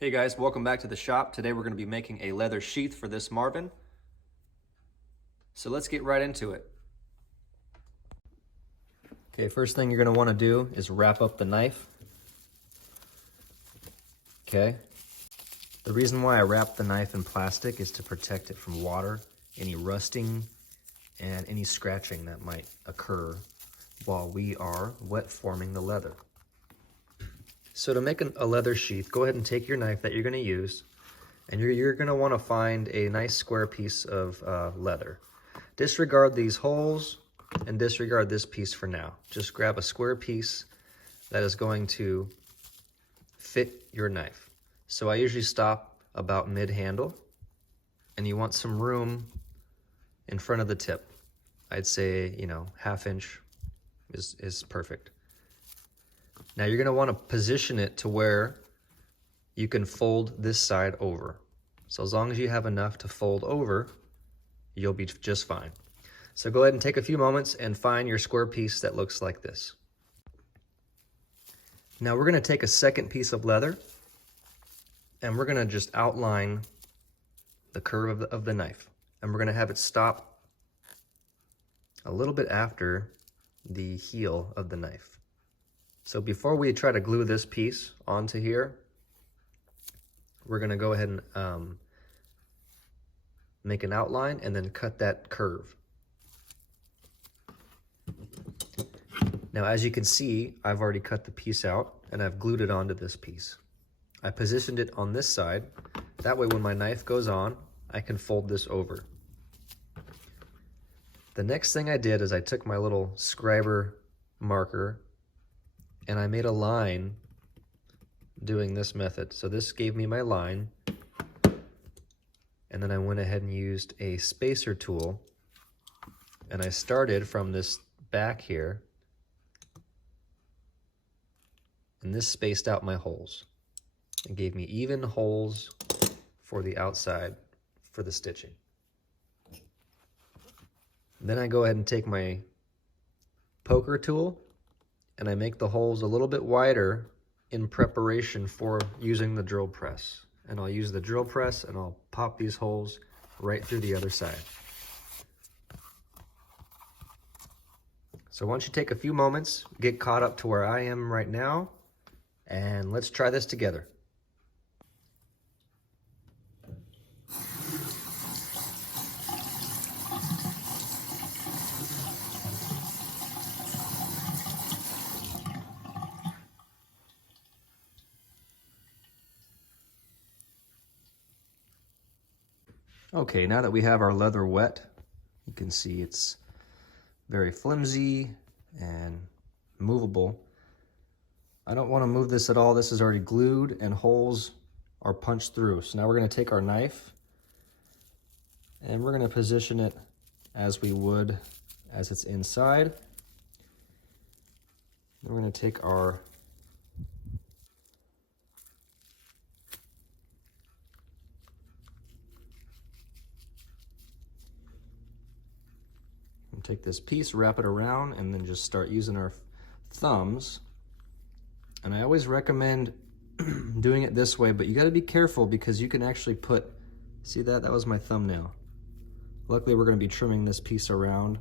Hey guys, welcome back to the shop. Today we're going to be making a leather sheath for this Marvin. So let's get right into it. Okay, first thing you're going to want to do is wrap up the knife. Okay. The reason why I wrap the knife in plastic is to protect it from water, any rusting, and any scratching that might occur while we are wet forming the leather. So to make a leather sheath, go ahead and take your knife that you're going to use, and you're going to want to find a nice square piece of leather. Disregard these holes and disregard this piece for now. Just grab a square piece that is going to fit your knife. So I usually stop about mid-handle, and you want some room in front of the tip. I'd say, ½ inch is perfect. Now you're going to want to position it to where you can fold this side over. So as long as you have enough to fold over, you'll be just fine. So go ahead and take a few moments and find your square piece that looks like this. Now we're going to take a second piece of leather and we're going to just outline the curve of the knife. And we're going to have it stop a little bit after the heel of the knife. So before we try to glue this piece onto here, we're going to go ahead and make an outline and then cut that curve. Now, as you can see, I've already cut the piece out and I've glued it onto this piece. I positioned it on this side. That way, when my knife goes on, I can fold this over. The next thing I did is I took my little scriber marker and I made a line doing this method. So this gave me my line. And then I went ahead and used a spacer tool. And I started from this back here. And this spaced out my holes. It gave me even holes for the outside for the stitching. Then I go ahead and take my poker tool and I make the holes a little bit wider in preparation for using the drill press. And I'll use the drill press and I'll pop these holes right through the other side. So once you take a few moments, get caught up to where I am right now, and let's try this together. Okay, now that we have our leather wet, you can see it's very flimsy and movable. I don't want to move this at all. This is already glued and holes are punched through. So now we're going to take our knife and we're going to position it as we would as it's inside. Then we're going to take our take this piece, wrap it around, and then just start using our thumbs. And I always recommend doing it this way, but you got to be careful because you can actually put, see that? That was my thumbnail. Luckily, we're going to be trimming this piece around,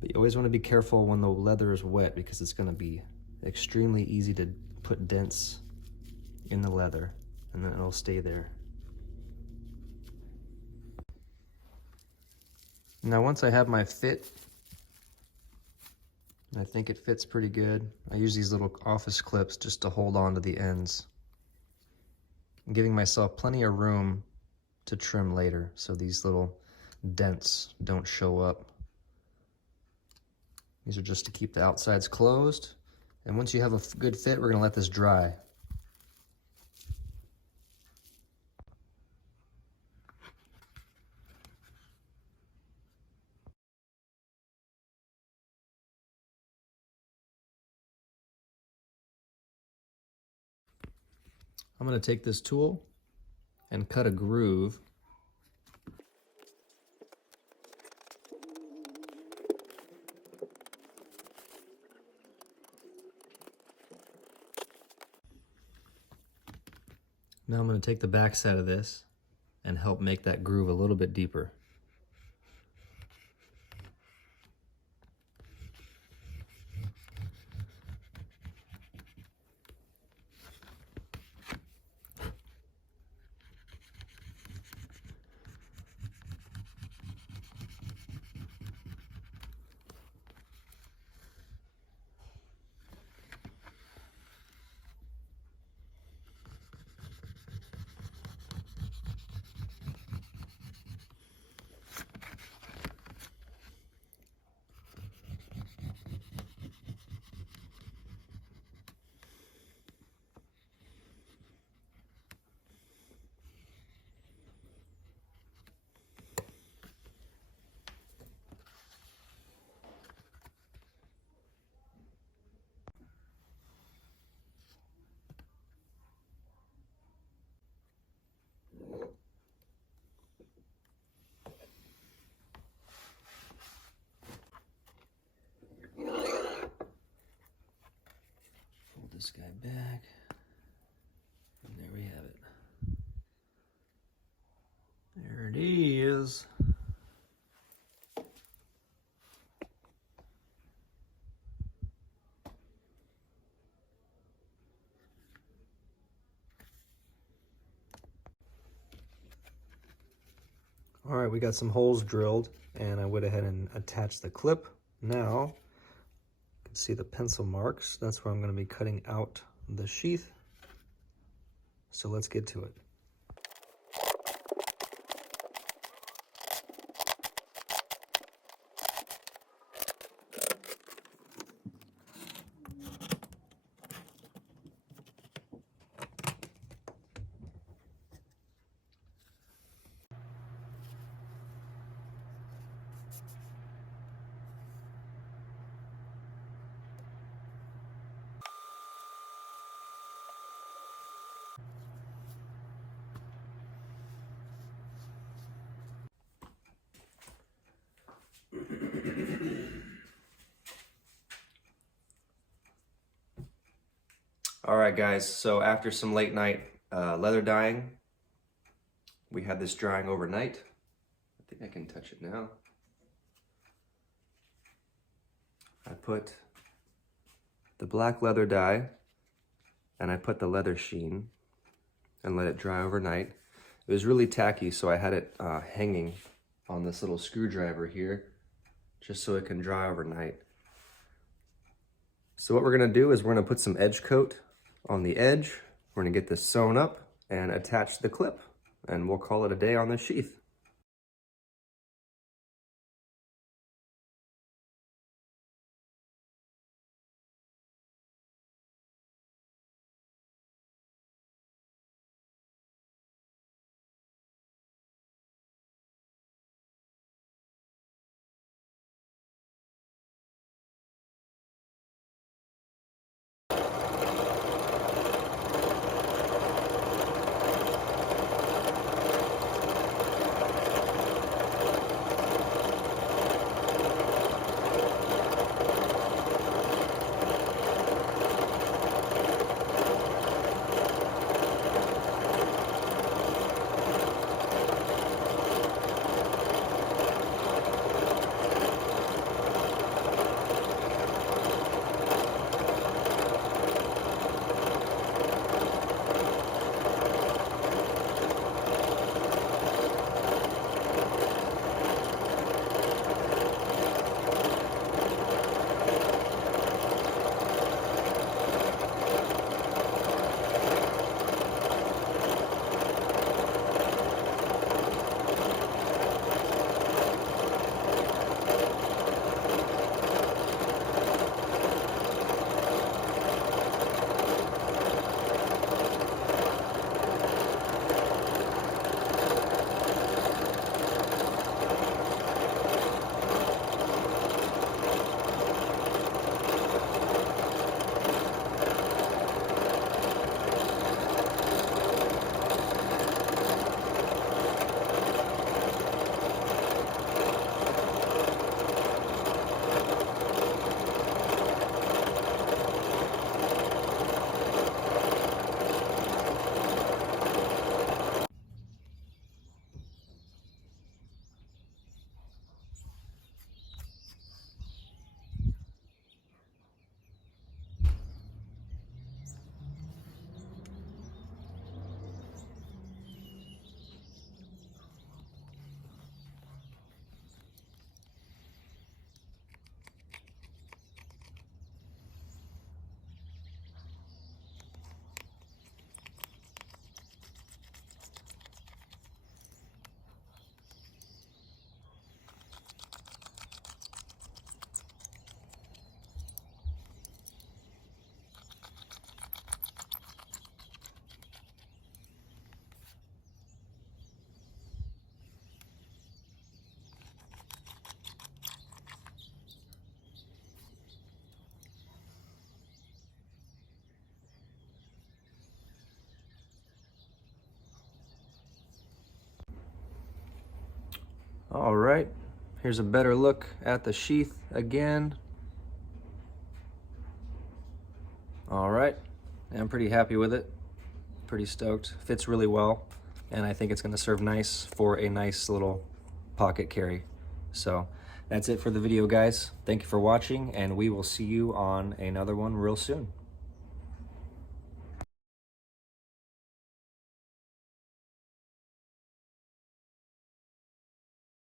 but you always want to be careful when the leather is wet because it's going to be extremely easy to put dents in the leather, and then it'll stay there. Now once I have my fit, I think it fits pretty good. I use these little office clips just to hold on to the ends. I'm giving myself plenty of room to trim later so these little dents don't show up. These are just to keep the outsides closed. And once you have a good fit, we're gonna let this dry. I'm going to take this tool and cut a groove. Now I'm going to take the back side of this and help make that groove a little bit deeper. This guy back, and there we have it. There it is. All right, we got some holes drilled, and I went ahead and attached the clip. Now, you can see the pencil marks. That's where I'm going to be cutting out the sheath. So let's get to it. All right, guys, so after some late night leather dyeing, we had this drying overnight. I think I can touch it now. I put the black leather dye and I put the leather sheen and let it dry overnight. It was really tacky, so I had it hanging on this little screwdriver here just so it can dry overnight. So what we're gonna do is we're gonna put some edge coat on the edge. We're gonna get this sewn up and attach the clip, and we'll call it a day on this sheath. All right, here's a better look at the sheath again. All right, I'm pretty happy with it. Pretty stoked. Fits really well, and I think it's going to serve nice for a nice little pocket carry. So that's it for the video, guys. Thank you for watching, and we will see you on another one real soon.